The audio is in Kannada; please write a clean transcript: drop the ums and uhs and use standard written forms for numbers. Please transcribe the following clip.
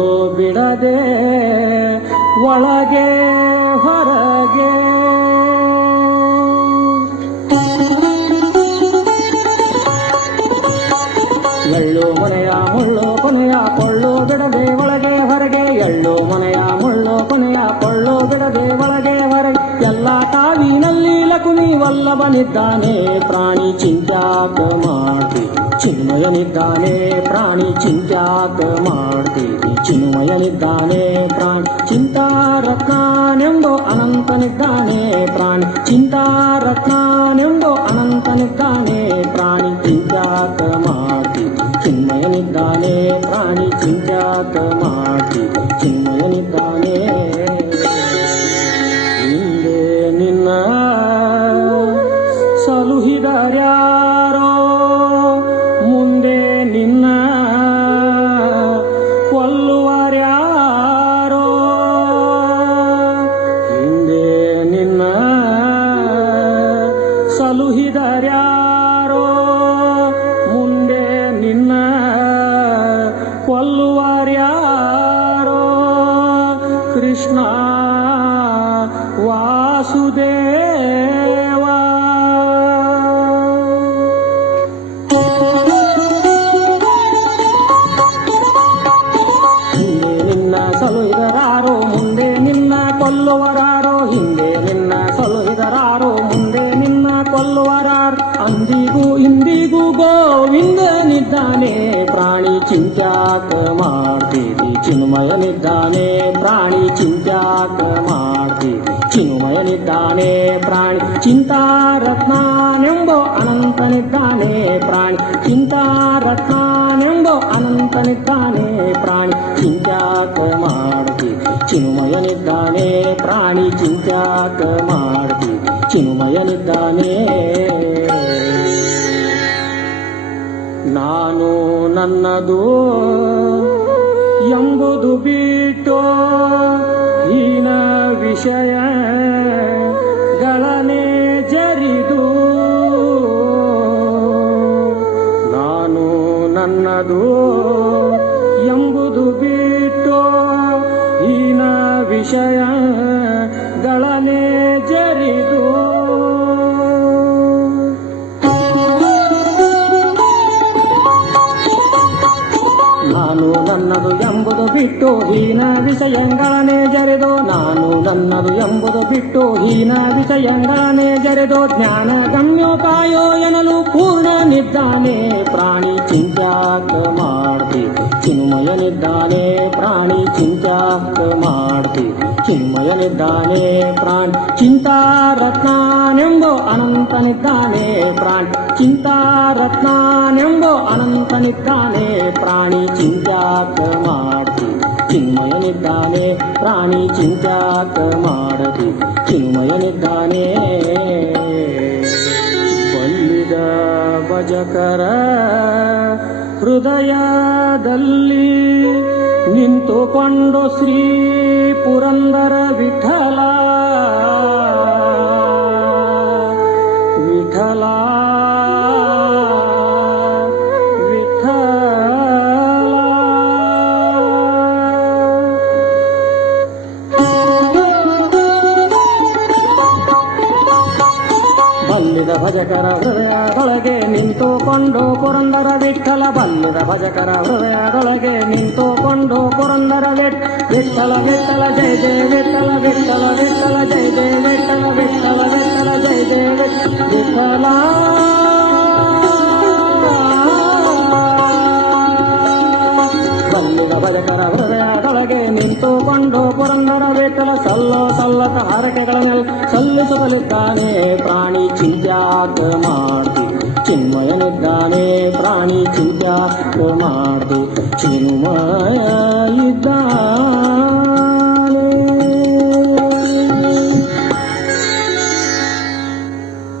ಎಳ್ಳು ಬಿಡದೆ ಒಳಗೆ ಹೊರಗೆ ಎಳ್ಳು ಮನೆಯ ಮುಳ್ಳು ಕೊನೆಯ ಕೊಳ್ಳು ಬಿಡದೆ ಒಳಗೆ ಹೊರಗೆ ಎಳ್ಳು ಮನೆಯ ಮುಳ್ಳು ಕೊನೆಯ ಕೊಳ್ಳು ಬಿಡದೆ ಒಳಗೆ ಹೊರಗೆ ಎಲ್ಲ ಕಾವಿನಲ್ಲಿ ಲಕುಮಿ ವಲ್ಲಭನಿದ್ದಾನೆ ಪ್ರಾಣಿ ಚಿಂತ್ಯಾಕ ಮಾಡ್ತಿ ಚಿನ್ಮಯನಿದ್ದಾನೆ ಪ್ರಾಣಿ ಚಿಂತ್ಯಾಕ ಮಾಡ್ತೀವಿ ಚಿನ್ಮಯನಿದ್ದಾನೆ ಪ್ರಾಣಿ ಚಿಂತಾರತ್ನಾನೆಂಬೋ ಅನಂತನಿದ್ದಾನೆ ಪ್ರಾಣಿ ಚಿಂತಾರತ್ನಾನೆಂಬೋ ಅನಂತನಿದ್ದಾನೆ ಪ್ರಾಣಿ ಚಿಂತ್ಯಾಕ ಮಾಡ್ತಿ ಚಿನ್ಮಯನಿದ್ದಾನೆ ಪ್ರಾಣಿ ಚಿಂತ್ಯಾಕ ಮಾಡ್ತಿ ಚಿನ್ಮಯನಿದ್ದಾನೆ ಹಿಂದೆ ನಿನ್ನ ಸಲುಹಿದರ್ಯಾರೋ ಮುಂದೆ ನಿನ್ನ ಕೊಲ್ಲುವರ್ಯಾರೋ ಹಿಂದೆ ನಿನ್ನ ಸಲುಹಿದರ್ಯಾರೋ ಮುಂದೆ ನಿನ್ನ ಕೊಲ್ಲುವರ್ಯಾರೋ ಕೃಷ್ಣ ವಾಸುದೇವ ಹಿಂದೆ ನಿನ್ನ ಸಲುಹಿದರಾರೋ ಮುಂದೆ ನಿನ್ನ ಕೊಲ್ಲುವರಾರೋ ಹಿಂದೆ ನಿನ್ನ ಸಲುಹಿದರಾರೋ ಮುಂದೆ ನಿನ್ನ ಕೊಲ್ಲುವರಾರು ಅಂದಿಗೂ ಇಂದಿಗೂ ಗೋವಿಂದನಿದ್ದಾನೆ ಪ್ರಾಣಿ ಚಿಂತ್ಯಾಕ ಮಾಡ್ತೀವಿ ಚಿನ್ಮಯನಿದ್ದಾನೆ ಪ್ರಾಣಿ ಚಿಂತ್ಯಾಕ ಮಾಡ್ತೀವಿ ಚಿನ್ಮಯನಿದ್ದಾನೆ ಪ್ರಾಣಿ ಚಿಂತಾರತ್ನಾನೆಂಬೋ ಅನಂತನಿದ್ದಾನೆ ಪ್ರಾಣಿ ಚಿಂತಾರತ್ನಾನೆಂಬೋ ಅನಂತನಿದ್ದಾನೆ ಪ್ರಾಣಿ ಚಿಂತ್ಯಾಕ ಮಾಡ್ತೀವಿ ಚಿನ್ಮಯನಿದ್ದಾನೆ ಪ್ರಾಣಿ ಚಿಂತ್ಯಾಕ ಮಾಡ್ತೀವಿ ಚಿನ್ಮಯನಿದ್ದಾನೆ ನಾನು ನನ್ನದು ಎಂಬುದು ಬಿಟ್ಟು ಹೀನ ವಿಷಯಗಳನೆ ಜರಿದು ನಾನು ನನ್ನದು ಎಂಬುದು ಬಿಟ್ಟು ಹೀನ ವಿಷಯಗಳನೆ ಜರಿದು ನಾನು ನನ್ನದು ಎಂಬುದು ಬಿಟ್ಟು ಹೀನ ವಿಷಯಗಳನೆ ಜರೆದು ನಾನು ನನ್ನದು ಎಂಬುದು ಬಿಟ್ಟು ಹೀನ ವಿಷಯಗಳನೆ ಜರೆದು ಜ್ಞಾನ ಗಮ್ಯೋಪಾಯೋ ಎನ್ನಲು ಪೂರ್ಣನಿದ್ದಾನೆ ಪ್ರಾಣಿ ಚಿಂತ್ಯಾಕ ಮಾಡ್ತಿ ಚಿನ್ಮಯನಿದ್ದಾನೆ ಪ್ರಾಣಿ ಚಿಂತ್ಯಾಕ ಮಾಡ್ತಿ ಚಿನ್ಮಯನಿದ್ದಾನೆ ಪ್ರಾಣಿ ಚಿಂತಾರತ್ನಾನೆಂಬೋ ಅನಂತನಿದ್ದಾನೆ ಪ್ರಾಣಿ ಚಿಂತಾರತ್ನಾನೆಂಬೋ ಅನಂತನಿದ್ದಾನೆ ಪ್ರಾಣಿ ಚಿಂತ್ಯಾಕ ಮಾಡ್ತಿ ಚಿನ್ಮಯನಿದ್ದಾನೆ ಪ್ರಾಣಿ ಚಿಂತ್ಯಾಕ ಮಾಡತಿ ಚಿನ್ಮಯನಿದ್ದಾನೆ ಬಲ್ಲಿದ ಭಜಕರ ಹೃದಯದಲ್ಲಿ ನಿಂತುಕೊಂಡು ಶ್ರೀ ಪುರಂದರ ವಿಠಲ ವಿಠಲ ಬಲ್ಲಿದ ಭಜಕರ ಹೃದಯದೊಳಗೆ ನಿಂತುಕೊಂಡು ಪುರಂದರ ವಿಠಲ ಬಲ್ಲುದ ಭಜಕರ ಹೃದಯದೊಳಗೆ ನಿಂತುಕೊಂಡು ಪುರಂದರ ವಿಠಲ ವಿಠಲ ಜಯ ಜಯ ವಿಠಲ ವಿಠಲ ವಿಠಲ ಜಯ ಜಯ ವಿಠಲ ವಿಠಲ ವಿಠಲ ಜಯ ಜಯ ವಿಠಲ ಬಲ್ಲುದ ಭಜಕರ ಹೃದಯದೊಳಗೆ ನಿಂತುಕೊಂಡು ಪುರಂದರ ವಿಠಲ ಸಲ್ಲೋ ಸಲ್ಲತ ಹರಕೆಗಳಲ್ಲಿ ಸಲ್ಲಿಸಬಲಿದ್ದಾನೆ ಪ್ರಾಣಿ ಚಿಂತ್ಯಾಕ ಮಾಡ್ತಿ ಚಿನ್ಮಯನಿದ್ದಾನೆ ಪ್ರಾಣಿ ಚಿಂತ್ಯಾಕ ಮಾಡ್ತಿ ಚಿನ್ಮಯ ಇದ್ದಾನೆ